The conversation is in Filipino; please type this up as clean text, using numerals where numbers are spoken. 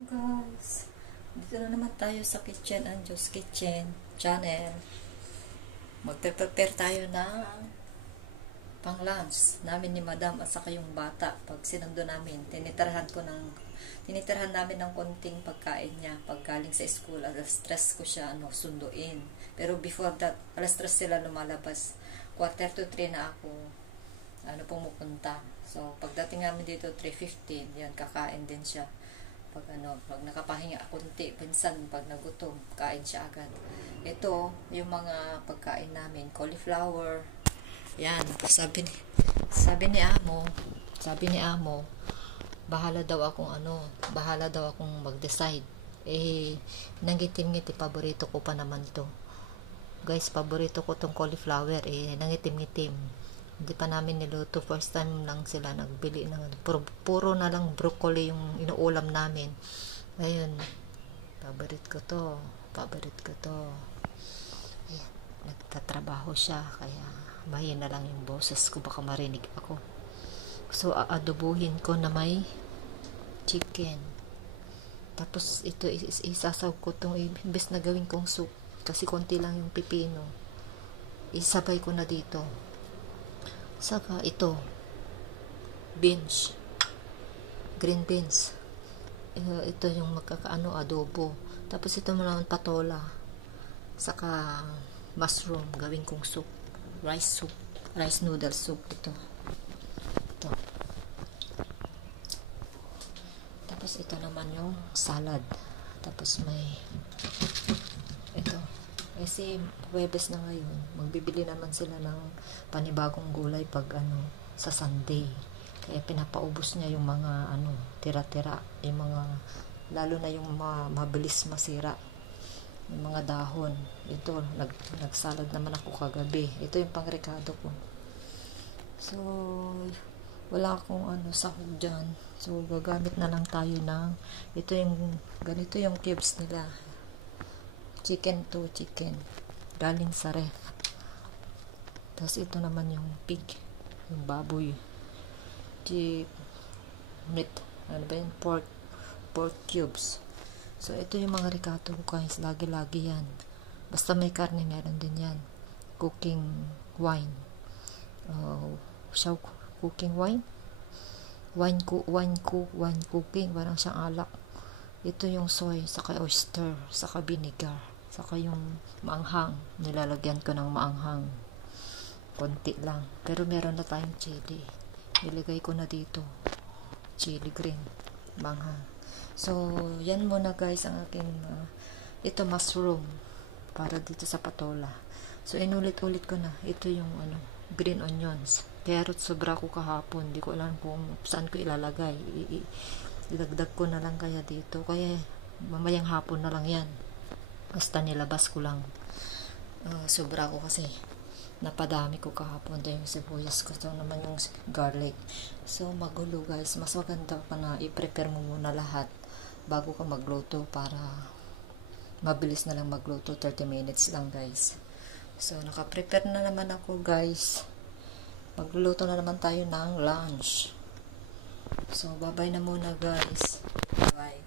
Guys, dito na naman tayo sa Kitchen and Jo's Kitchen channel. Magpe-prepare tayo ng pang lunch namin ni Madam at saka yung bata. Pag sinundo namin, tinitirahan namin ng konting pagkain niya pag galing sa school. Alas 3 ko siya sunduin. Pero before that, alas 3 sila lumalabas. 2:45 na ako pumupunta. So pagdating namin dito 3:15, yan, kakain din siya. Pag nakapahinga konti, pinsan pag nagutom, kain siya agad. Ito yung mga pagkain namin, cauliflower. Yan, sabi ni Amo, bahala daw akong mag-decide. Nangitim-ngiti, paborito ko pa naman to. Guys, paborito ko tong cauliflower, nangitim-ngitim. Hindi pa namin niluto. First time lang sila nagbili ng puro na lang broccoli yung inuulam namin. Ayun. Paborito ko to. Ayan. Nagtatrabaho siya. Kaya mahina lang yung boses ko. Baka marinig ako. So, aadobuhin ko na may chicken. Tapos, ito isasaw ko itong imbes na gawin kong soup. Kasi konti lang yung pipino. Isabay ko na dito. Saka ito, green beans. Ito yung adobo. Tapos ito naman patola. Saka mushroom, gawin kong soup. Rice noodle soup ito. Tapos ito naman yung salad. Tapos may ito. Kasi Huwebes na ngayon, magbibili naman sila ng panibagong gulay pag sa Sunday. Kaya pinapaubos niya yung mga tira-tira, yung mga lalo na yung mabilis masira, yung mga dahon. Ito, nagsalad naman ako kagabi. Ito yung pangrekado ko. So, wala akong sahog dyan. So, gagamit na lang tayo ng ganito yung cubes nila. Chicken galing sa ref. Tapos ito naman yung pig, yung baboy, meat, pork cubes. So ito yung mga ricato ko guys, lagi basta may karne meron din yan. Cooking wine, cooking wine cooking, parang siyang alak. Ito yung soy, saka oyster, saka vinegar, saka yung maanghang. Nilalagyan ko ng maanghang. Konti lang. Pero meron na tayong chili. Nilagay ko na dito. Chili green. Maanghang. So, yan muna guys ang aking ito mushroom para dito sa patola. So, inulit-ulit ko na. Ito yung green onions. Carrot sobra ko kahapon. Hindi ko alam kung saan ko ilalagay. Idagdag ko na lang kaya dito. Kaya mamayang hapon na lang yan. Basta nilabas ko lang. Sobra ko kasi. Napadami ko kahapon. Ito yung sibuyas ko. Ito naman yung garlic. So magulo guys. Mas maganda pa na i-prepare mo muna lahat bago ka magluto para mabilis na lang magluto. 30 minutes lang guys. So naka-prepare na naman ako guys. Magluluto na naman tayo ng lunch. So, bye-bye na muna guys. Bye.